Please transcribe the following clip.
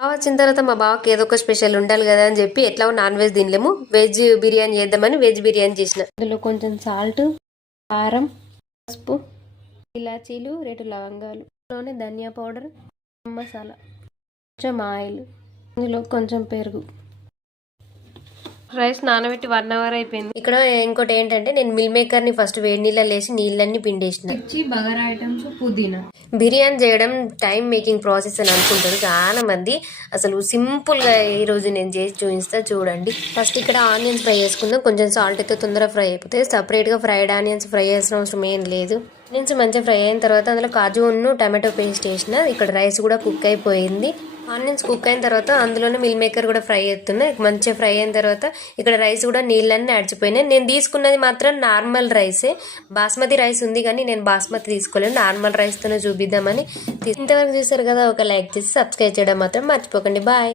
బావ వచ్చిన తర్వాత మా బావకి ఏదో ఒక స్పెషల్ ఉండాలి కదా అని చెప్పి ఎట్లా నాన్ వెజ్ తినలేము, వెజ్ బిర్యానీ చేద్దామని వెజ్ బిర్యానీ చేసిన. అందులో కొంచెం సాల్ట్, కారం, పసుపు, ఇలాచీలు, 2 లవంగాలు, ఇందులోనే ధనియా పౌడర్, మసాలా, కొంచెం ఆయిల్, ఇందులో కొంచెం పెరుగు. రైస్ నానబెట్టి 1 అవర్ అయిపోయింది. ఇక్కడ ఇంకోటి ఏంటంటే నేను మిల్ మేకర్ ని ఫస్ట్ వేడి నీళ్ళలో వేసి నీళ్ళన్నీ పిండేసిన. బగారా ఐటమ్స్, పుదీనా. బిర్యానీ చేయడం టైం మేకింగ్ ప్రాసెస్ అని అనుకుంటారు చాలా మంది. అసలు సింపుల్ గా ఈ రోజు నేను చేసి చూపిస్తా చూడండి. ఫస్ట్ ఇక్కడ ఆనియన్స్ ఫ్రై చేసుకుందాం. కొంచెం సాల్ట్ అయితే తొందరగా ఫ్రై అయిపోతాయి. సపరేట్ గా ఫ్రైడ్ ఆనియన్స్ ఫ్రై చేసిన అవసరం ఏం లేదు. ఆనియన్స్ మంచిగా ఫ్రై అయిన తర్వాత అందులో కాజును టమాటో పేస్ట్ వేసిన. ఇక్కడ రైస్ కూడా కుక్ అయిపోయింది. ఆనియన్స్ కుక్ అయిన తర్వాత అందులోనే మిల్ మేకర్ కూడా ఫ్రై అవుతున్నాయి. మంచిగా ఫ్రై అయిన తర్వాత ఇక్కడ రైస్ కూడా నీళ్ళన్నీ అడిచిపోయినాయి. నేను తీసుకున్నది మాత్రం నార్మల్ రైసే. బాస్మతి రైస్ ఉంది కానీ నేను బాస్మతి తీసుకోలేదు, నార్మల్ రైస్తోనే చూపిద్దామని. ఇంతవరకు చూసారు కదా, ఒక లైక్ చేసి సబ్స్క్రైబ్ చేయడం మాత్రం మర్చిపోకండి. బాయ్.